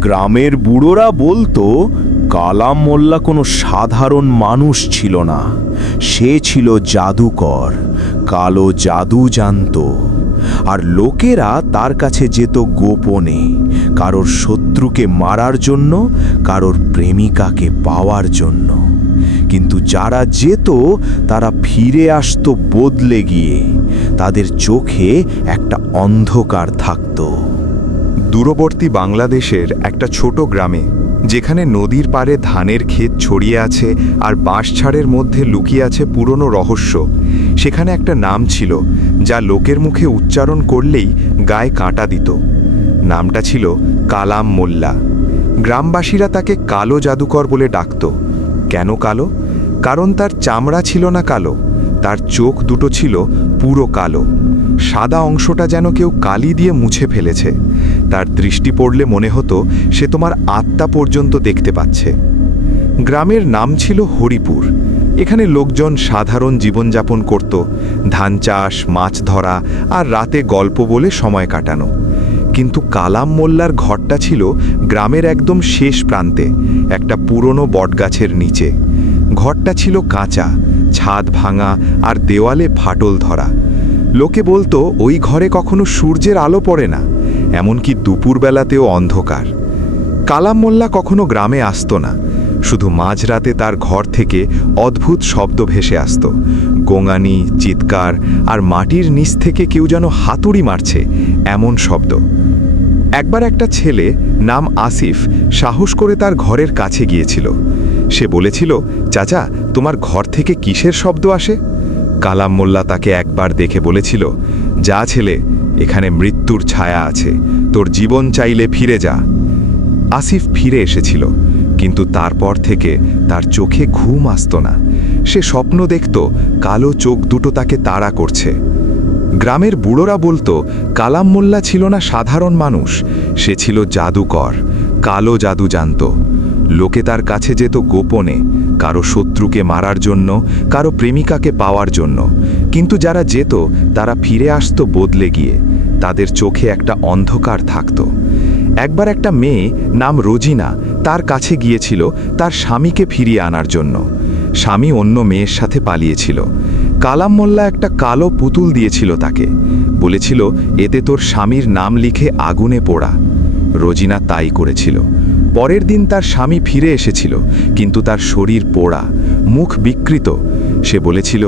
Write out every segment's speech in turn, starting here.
গ্রামের বুড়োরা বলতো কালাম মোল্লা কোনো সাধারণ মানুষ ছিল না, সে ছিল জাদুকর, কালো জাদু জানতো। আর লোকেরা তার কাছে যেত গোপনে, কারোর শত্রুকে মারার জন্য, কারোর প্রেমিকাকে পাওয়ার জন্য। কিন্তু যারা যেত তারা ফিরে আসতো বদলে গিয়ে, তাদের চোখে একটা অন্ধকার থাকতো। দূরবর্তী বাংলাদেশের একটা ছোট গ্রামে, যেখানে নদীর পাড়ে ধানের ক্ষেত ছড়িয়ে আছে আর বাঁশঝাড়ের মধ্যে লুকিয়ে আছে পুরনো রহস্য, সেখানে একটা নাম ছিল যা লোকের মুখে উচ্চারণ করলেই গায়ে কাঁটা দিত। নামটা ছিল কালাম মোল্লা। গ্রামবাসীরা তাকে কালো জাদুকর বলে ডাকত। কেন কালো? কারণ তার চামড়া ছিল না কালো, তার চোখ দুটো ছিল পুরো কালো। সাদা অংশটা যেন কেউ কালি দিয়ে মুছে ফেলেছে। তার দৃষ্টি পড়লে মনে হতো সে তোমার আত্মা পর্যন্ত দেখতে পাচ্ছে। গ্রামের নাম ছিল হরিপুর। এখানে লোকজন সাধারণ জীবনযাপন করত, ধান চাষ, মাছ ধরা আর রাতে গল্প বলে সময় কাটানো। কিন্তু কালাম মোল্লার ঘরটা ছিল গ্রামের একদম শেষ প্রান্তে, একটা পুরনো বটগাছের নিচে। ঘরটা ছিল কাঁচা, ছাদ ভাঙা আর দেওয়ালে ফাটল ধরা। লোকে বলতো ওই ঘরে কখনো সূর্যের আলো পড়ে না, এমনকি দুপুরবেলাতেও অন্ধকার। কালাম মোল্লা কখনো গ্রামে আসতো না, শুধু মাঝরাতে তার ঘর থেকে অদ্ভুত শব্দ ভেসে আসত, গোঙানি, চিৎকার আর মাটির নিচ থেকে কেউ যেন হাতুড়ি মারছে এমন শব্দ। একবার একটা ছেলে নাম আসিফ সাহস করে তার ঘরের কাছে গিয়েছিল। সে বলেছিল, চাচা, তোমার ঘর থেকে কিসের শব্দ আসে? কালাম মোল্লা তাকে একবার দেখে বলেছিল, যা ছেলে, এখানে মৃত্যুর ছায়া আছে, তোর জীবন চাইলে ফিরে যা। আসিফ ফিরে এসেছিল, কিন্তু তারপর থেকে তার চোখে ঘুম আসত না। সে স্বপ্ন দেখত কালো চোখ দুটো তাকে তাড়া করছে। গ্রামের বুড়োরা বলতো কালাম মোল্লা ছিল না সাধারণ মানুষ, সে ছিল জাদুকর, কালো জাদু জানত। লোকে তার কাছে যেত গোপনে, কারো শত্রুকে মারার জন্য, কারো প্রেমিকাকে পাওয়ার জন্য। কিন্তু যারা যেত তারা ফিরে আসতো বদলে গিয়ে, তাদের চোখে একটা অন্ধকার থাকত। একবার একটা মেয়ে নাম রোজিনা তার কাছে গিয়েছিল তার স্বামীকে ফিরিয়ে আনার জন্য। স্বামী অন্য মেয়ের সাথে পালিয়েছিল। কালাম মোল্লা একটা কালো পুতুল দিয়েছিল তাকে, বলেছিল এতে তোর স্বামীর নাম লিখে আগুনে পোড়া। রোজিনা তাই করেছিল। পরের দিন তার স্বামী ফিরে এসেছিল, কিন্তু তার শরীর পোড়া, মুখ বিকৃত। সে বলেছিল,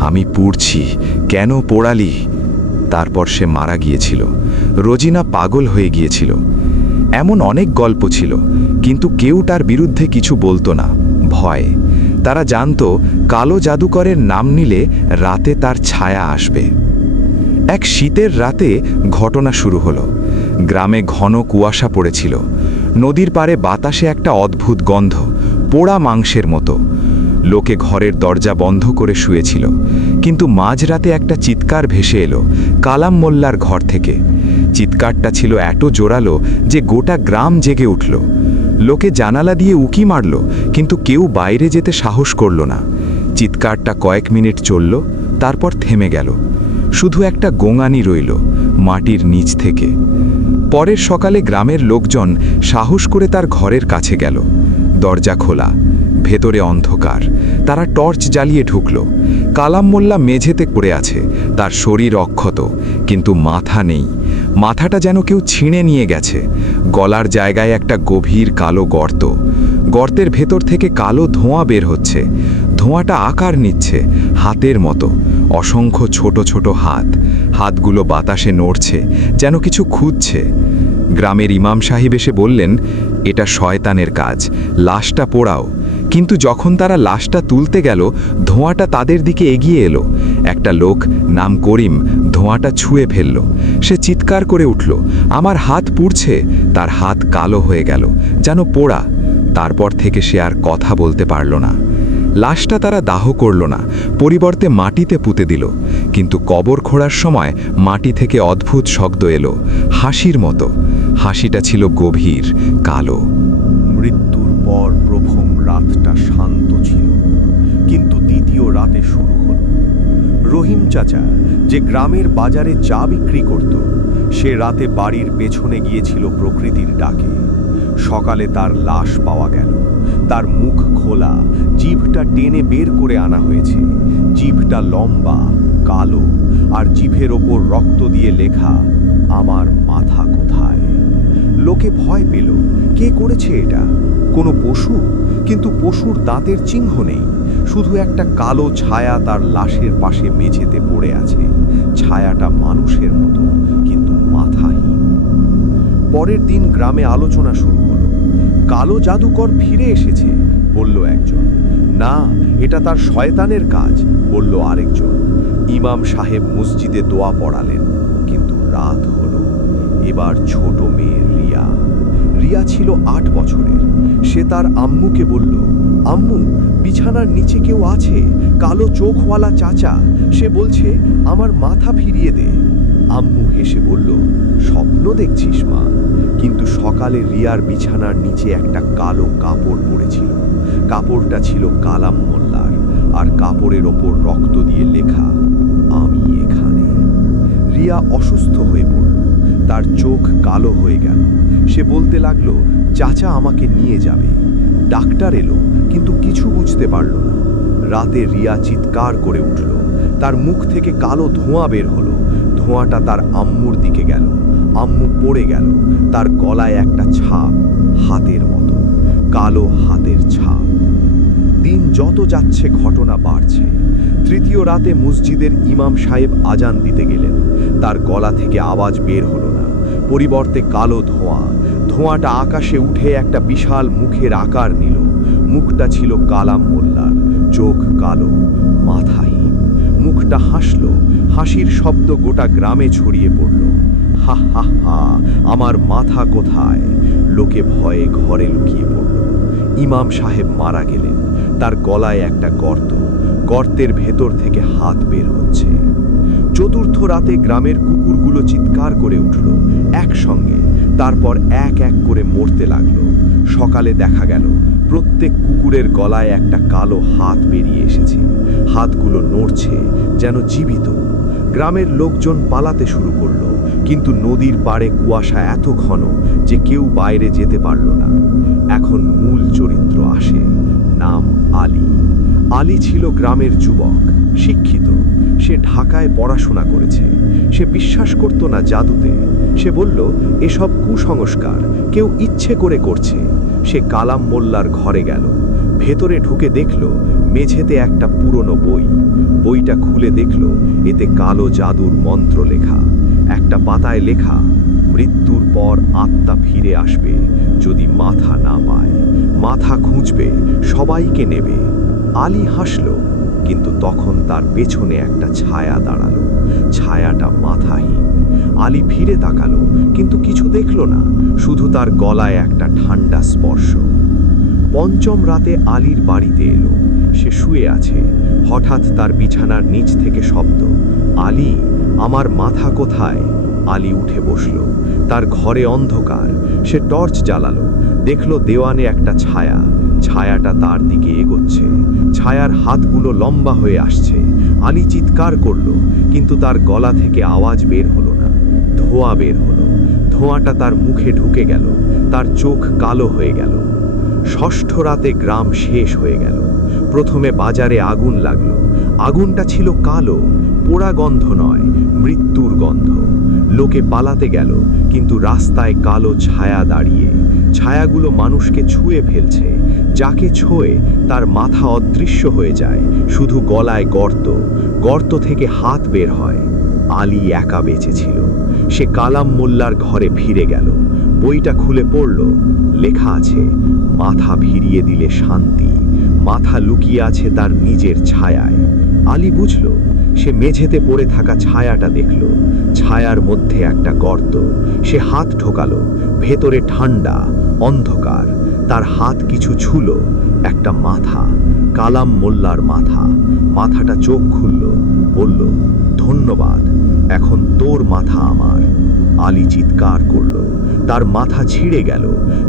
আমি পুড়ছি, কেন পোড়ালি? তারপর সে মারা গিয়েছিল। রোজিনা পাগল হয়ে গিয়েছিল। এমন অনেক গল্প ছিল, কিন্তু কেউ তার বিরুদ্ধে কিছু বলতো না, ভয়। তারা জানত কালো জাদুকরের নাম নিলে রাতে তার ছায়া আসবে। এক শীতের রাতে ঘটনা শুরু হলো। গ্রামে ঘন কুয়াশা পড়েছিল। নদীর পাড়ে বাতাসে একটা অদ্ভুত গন্ধ, পোড়া মাংসের মতো। লোকে ঘরের দরজা বন্ধ করে শুয়েছিল, কিন্তু মাঝরাতে একটা চিৎকার ভেসে এলো কালাম মোল্লার ঘর থেকে। চিৎকারটা ছিল এত জোরালো যে গোটা গ্রাম জেগে উঠল। লোকে জানালা দিয়ে উকি মারল, কিন্তু কেউ বাইরে যেতে সাহস করল না। চিৎকারটা কয়েক মিনিট চলল, তারপর থেমে গেল। শুধু একটা গোঙানি রইল মাটির নিচ থেকে। পরের সকালে গ্রামের লোকজন সাহস করে তার ঘরের কাছে গেল। দরজা খোলা, ভেতরে অন্ধকার। তারা টর্চ জ্বালিয়ে ঢুকল। কালাম মোল্লা মেঝেতে পড়ে আছে, তার শরীর অক্ষত, কিন্তু মাথা নেই। মাথাটা যেন কেউ ছিঁড়ে নিয়ে গেছে। গলার জায়গায় একটা গভীর কালো গর্ত। গর্তের ভেতর থেকে কালো ধোঁয়া বের হচ্ছে। ধোঁয়াটা আকার নিচ্ছে হাতের মতো, অসংখ্য ছোট ছোট হাত। হাতগুলো বাতাসে নড়ছে, যেন কিছু খুঁজছে। গ্রামের ইমাম সাহেব এসে বললেন, এটা শয়তানের কাজ, লাশটা পোড়াও। কিন্তু যখন তারা লাশটা তুলতে গেল, ধোঁয়াটা তাদের দিকে এগিয়ে এলো। একটা লোক নাম করিম ধোঁয়াটা ছুঁয়ে ফেলল। সে চিৎকার করে উঠল, আমার হাত পুড়ছে। তার হাত কালো হয়ে গেল, যেন পোড়া। তারপর থেকে সে আর কথা বলতে পারল না। লাশটা তারা দাহ করল না, পরিবর্তে মাটিতে পুঁতে দিল। কিন্তু কবর খোঁড়ার সময় মাটি থেকে অদ্ভুত শব্দ এলো, হাসির মতো। হাসিটা ছিল গভীর, কালো। মৃত্যুর পর প্রথম রাতটা শান্ত ছিল, কিন্তু দ্বিতীয় রাতে শুরু হলো। রহিম চাচা, যে গ্রামের বাজারে চা বিক্রি করত, সে রাতে বাড়ির পেছনে গিয়েছিল প্রকৃতির ডাকে। সকালে তার লাশ পাওয়া গেল। তার মুখ খোলা, জিভটা টেনে বের করে আনা হয়েছে। জিভটা লম্বা, কালো, আর জিভের ওপর রক্ত দিয়ে লেখা, আমার মাথা কোথায়। লোকে ভয় পেল, কে করেছে এটা? কোনো পশু? কিন্তু পশুর দাঁতের চিহ্ন নেই, শুধু একটা কালো ছায়া তার লাশের পাশে মেঝেতে পড়ে আছে। ছায়াটা মানুষের মতো, কিন্তু মাথাহীন। পরের দিন গ্রামে আলোচনা শুরু হলো। কালো জাদুকর ফিরে এসেছে, বলল একজন। না, এটা তার শয়তানের কাজ, বলল আরেকজন। ইমাম সাহেব মসজিদে দোয়া পড়ালেন, কিন্তু রাত হলো। এবার ছোট মেয়ে রিয়া। রিয়া ছিল 8 বছরের। সে তার আম্মুকে বলল, আম্মু, বিছানার নিচে কেউ আছে, কালো চোখওয়ালা চাচা। সে বলছে আমার মাথা ফিরিয়ে দে। আম্মু হেসে বলল, স্বপ্ন দেখছিস মা? কিন্তু সকালে রিয়ার বিছানার নিচে একটা কালো কাপড় পড়েছিল। কাপড়টা ছিল কালাম মোল্লার, আর কাপড়ের ওপর রক্ত দিয়ে লেখা, আমি এখানে। রিয়া অসুস্থ হয়ে পড়ল, তার চোখ কালো হয়ে গেল। সে বলতে লাগলো, চাচা আমাকে নিয়ে যাবে। ডাক্তার এলো, কিন্তু কিছু বুঝতে পারল না। রাতে রিয়া চিৎকার করে উঠল। তার মুখ থেকে কালো ধোঁয়া বের হলো। ধোঁয়াটা তার আম্মুর দিকে গেল। আম্মু পড়ে গেল। তার গলায় একটা ছাপ, হাতের মতো, কালো হাতের ছাপ। দিন যত যাচ্ছে ঘটনা বাড়ছে। তৃতীয় রাতে মসজিদের ইমাম সাহেব আজান দিতে গেলেন। তার গলা থেকে আওয়াজ বের হলো না, পরিবর্তে কালো ধোঁয়া। ধোঁয়াটা আকাশে উঠে একটা বিশাল মুখের আকার নিল। মুখটা ছিল কালাম মোল্লার, চোখ কালো, মাথাহীন। মুখটা হাসল, হাসির শব্দ গোটা গ্রামে ছড়িয়ে পড়ল। হা হা হা, আমার মাথা কোথায়? লোকে ভয়ে ঘরে লুকিয়ে পড়ল। ইমাম সাহেব মারা গেলেন। তার গলায় একটা গর্ত, গর্তের ভেতর থেকে হাত বের হচ্ছে। চতুর্থ রাতে গ্রামের কুকুরগুলো চিৎকার করে উঠল একসঙ্গে। তারপর এক এক করে মরতে লাগলো। সকালে দেখা গেল প্রত্যেক কুকুরের গলায় একটা কালো হাত বেরিয়ে এসেছে। হাতগুলো নড়ছে, যেন জীবিত। গ্রামের লোকজন পালাতে শুরু করলো, কিন্তু নদীর পাড়ে কুয়াশা এত ঘন যে কেউ বাইরে যেতে পারল না। এখন মূল চরিত্র আসে। নাম আলী। আলী ছিল গ্রামের যুবক, শিক্ষিত। সে ঢাকায় পড়াশোনা করেছে। সে বিশ্বাস করত না জাদুতে। সে বলল, এসব কুসংস্কার, কেউ ইচ্ছে করে করছে। সে কালাম মোল্লার ঘরে গেল। ভেতরে ঢুকে দেখল মেঝেতে একটা পুরনো বই। বইটা খুলে দেখল এতে কালো জাদুর মন্ত্র লেখা। একটা পাতায় লেখা, মৃত্যুর পর আত্মা ফিরে আসবে যদি মাথা না পায়। মাথা খুঁজবে, সবাইকে নেবে। আলী হাসল, কিন্তু তখন তার পেছনে একটা ছায়া দাঁড়ালো। ছায়াটা মাথাহীন। আলী ফিরে তাকালো, কিন্তু কিছু দেখল না, শুধু তার গলায় একটা ঠান্ডা স্পর্শ। পঞ্চম রাতে আলীর বাড়িতে এলো। সে শুয়ে আছে। হঠাৎ তার বিছানার নিচ থেকে শব্দ, আলী, আমার মাথা কোথায়? আলী উঠে বসল। তার ঘরে অন্ধকার। সে টর্চ জ্বালালো। দেখল দেওয়ানে একটা ছায়া। ছায়াটা তার দিকে এগোচ্ছে। ছায়ার হাতগুলো লম্বা হয়ে আসছে। আলী চিৎকার করল, কিন্তু তার গলা থেকে আওয়াজ বের হলো না। ধোঁয়া বের হলো। ধোঁয়াটা তার মুখে ঢুকে গেল। তার চোখ কালো হয়ে গেল। ষষ্ঠ রাতে গ্রাম শেষ হয়ে গেল। প্রথমে বাজারে আগুন লাগলো। আগুনটা ছিল কালো, পোড়া গন্ধ নয়, মৃত্যুর গন্ধ। লোকে পালাতে গেল, কিন্তু রাস্তায় কালো ছায়া দাঁড়িয়ে। ছায়াগুলো মানুষকে ছুঁয়ে ফেলছে। যাকে ছোঁয়ে তার মাথা অদৃশ্য হয়ে যায়, শুধু গলায় গর্ত। গর্ত থেকে হাত বের হয়। আলী একা বেঁচে ছিল। সে কালাম মোল্লার ঘরে ফিরে গেল। বইটা খুলে পড়ল। লেখা আছে, মাথা ফিরিয়ে দিলে শান্তি। মাথা লুকিয়ে আছে তার নিজের ছায়ায়। আলী বুঝল। সে মেঝেতে পড়ে থাকা ছায়াটা দেখল। ছায়ার মধ্যে একটা গর্ত। সে হাত ঢোকালো। ভেতরে ঠান্ডা, অন্ধকার। তার হাত কিছু ছুলো। একটা মাথা, কালাম মোল্লার মাথা। মাথাটা চোখ খুলল, বলল, ধন্যবাদ, এখন তোর মাথা আমার। আলী চিৎকার করল। তার মাথা ছিঁড়ে গেল।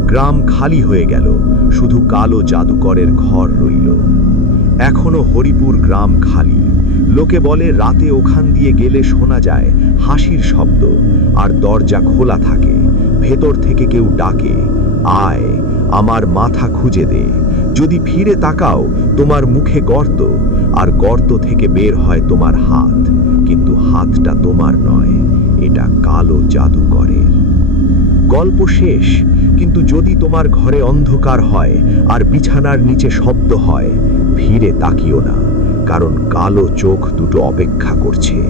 গ্রাম খালি হয়ে গেল। শুধু কালো জাদুকরের ঘর রইল। এখনো হরিপুর গ্রাম খালি। লোকে বলে রাতে ওখান দিয়ে গেলে শোনা যায় হাসির শব্দ, আর দরজা খোলা থাকে। ভেতর থেকে কেউ ডাকে, আয়, আমার মাথা খুঁজে দে। যদি ফিরে তাকাও, তোমার মুখে গর্ত, আর গর্ত থেকে বের হয় তোমার হাত, কিন্তু হাতটা তোমার নয়, এটা কালো জাদুকরের। গল্প শেষ, কিন্তু যদি তোমার ঘরে অন্ধকার হয় আর বিছানার নিচে শব্দ হয়, ফিরে তাকিও না, কারণ কালো চোখ দুটো অপেক্ষা করছে।